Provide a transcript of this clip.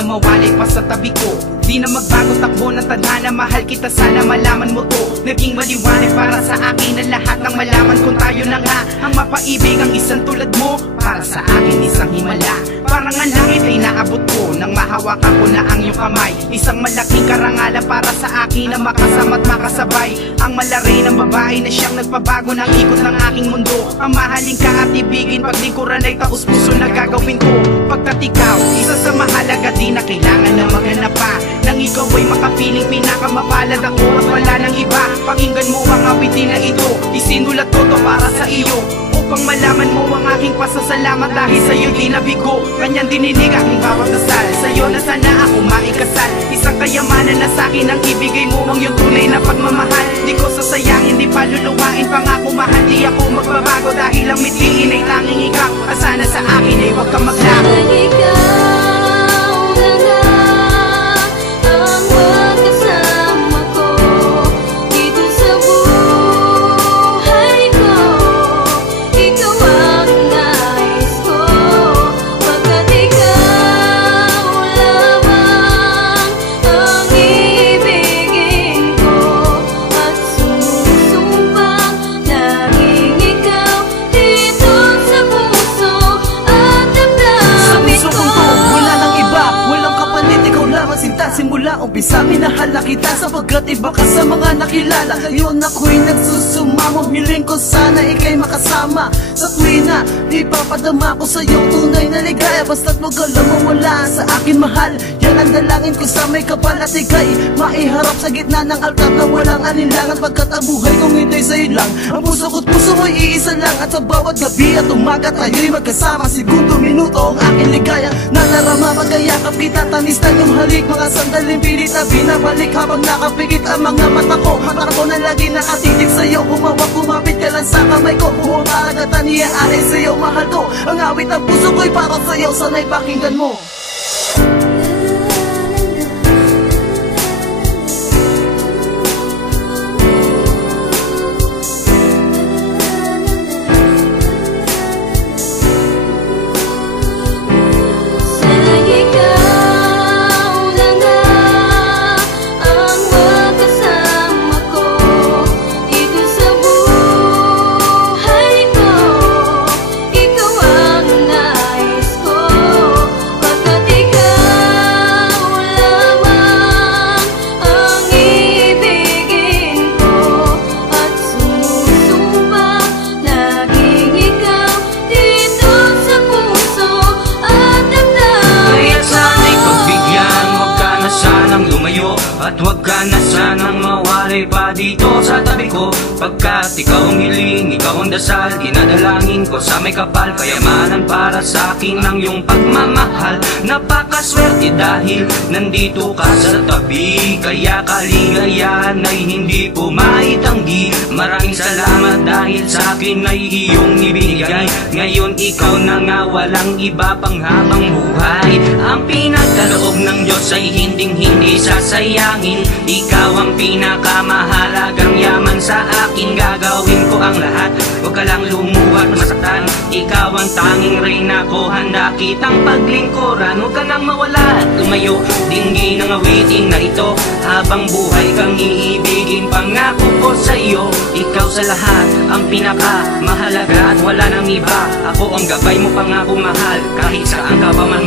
na mawalay pa sa tabi ko. Di na magbago takbo ng tadhana, mahal kita sana malaman mo to. Naging maliwanag para sa akin ang lahat ng malaman kung tayo na nga ang mapaibig. Ang isang tulad mo, para sa akin isang himala. Parang ang langit ay naabot ko nang mahawakan ko na ang iyong kamay. Isang malaking karangalan para sa akin na makasama at makasabay. Ang malari ng babae na siyang nagpabago ng ikot ng aking mundo. Ang mahalin ka at ibigin, paglingkuran ay taos puso na gagawin ko. Pagkat ikaw, isa sa mahalaga, di na kailangan na maghanap pa. Nang ikaw ay makapiling pinakamapalad ako at wala nang iba. Pakinggan mo ang awitin na ito, isinulat ko to para sa iyo. Upang malaman mo ang aking pasasalamat dahil sa'yo di nabigo. Kanyang dininig aking bawat dasal, sa'yo na sana ako maikasal. Isang kayamanan na sa'kin ang ibigay mo, ang iyong tunay na pagmamahal. Di ko sasayangin, di paluluwain, pangako mahal. Di ako magbabago dahil ang mithiin ay tanging ikaw. At sana sa akin ay huwag kang maglaho. Simula umpisa minahal na kita sapagkat iba ka sa mga nakilala. Ngayon ako'y nagsusumamo, hiling ko sana ika'y makasama. Sa tuwi na ipapadama ko sa iyong tunay na ligaya. Basta't wag ka lang mawala sa akin mahal. Yan ang dalangin ko sa may kapal at ika'y maiharap sa gitna ng altar na walang alinlangan. Pagkat ang buhay kong hindi sa'yo lang, ang puso ko't puso mo'y iisa lang. At sa bawat gabi at umaga tayo'y magkasama. Segundo, minuto ang aking ligaya na narama pagkayakap kita. Tamis na yung halik, mga sandaling pilit na binabalik habang nakapikit ang mga mata ko. Mata ko na lagi nakatitig sa'yo, humawak, kumapit ka lang sa kamay ko. Humaragatan niya alay sa'yo, mahal ko. Ang awit ng puso ko'y para sa'yo, sana'y pakinggan mo. At huwag ka na sanang mawalay pa dito sa tabi ko. Pagkat ikaw ang hiling, ikaw ang dasal, dinadalangin ko sa may kapal. Kayamanan para sa akin ang iyong pagmamahal. Napakaswerte dahil nandito ka sa tabi. Kaya kaligayahan ay hindi po maitanggi. Maraming salamat dahil sa akin ay iyong ibinigay. Ngayon ikaw na nga, walang iba pang habang buhay. Ang pinagkaloob ng Diyos ay hinding-hindi sasayangin. Ikaw ang pinakamahalagang yaman sa akin. Gagawin ko ang lahat, huwag ka lang lumuwat masaktan. Ikaw ang tanging reyna ko, handa kitang paglingkuran. Huwag ka nang mawala at lumayo, dinggin ang awiting na ito. Habang buhay kang iibigin, pangako ko sa iyo. Ikaw sa lahat ang pinakamahalaga at wala nang iba. Ako ang gabay mo, pangako mahal. Kahit saan ka pa man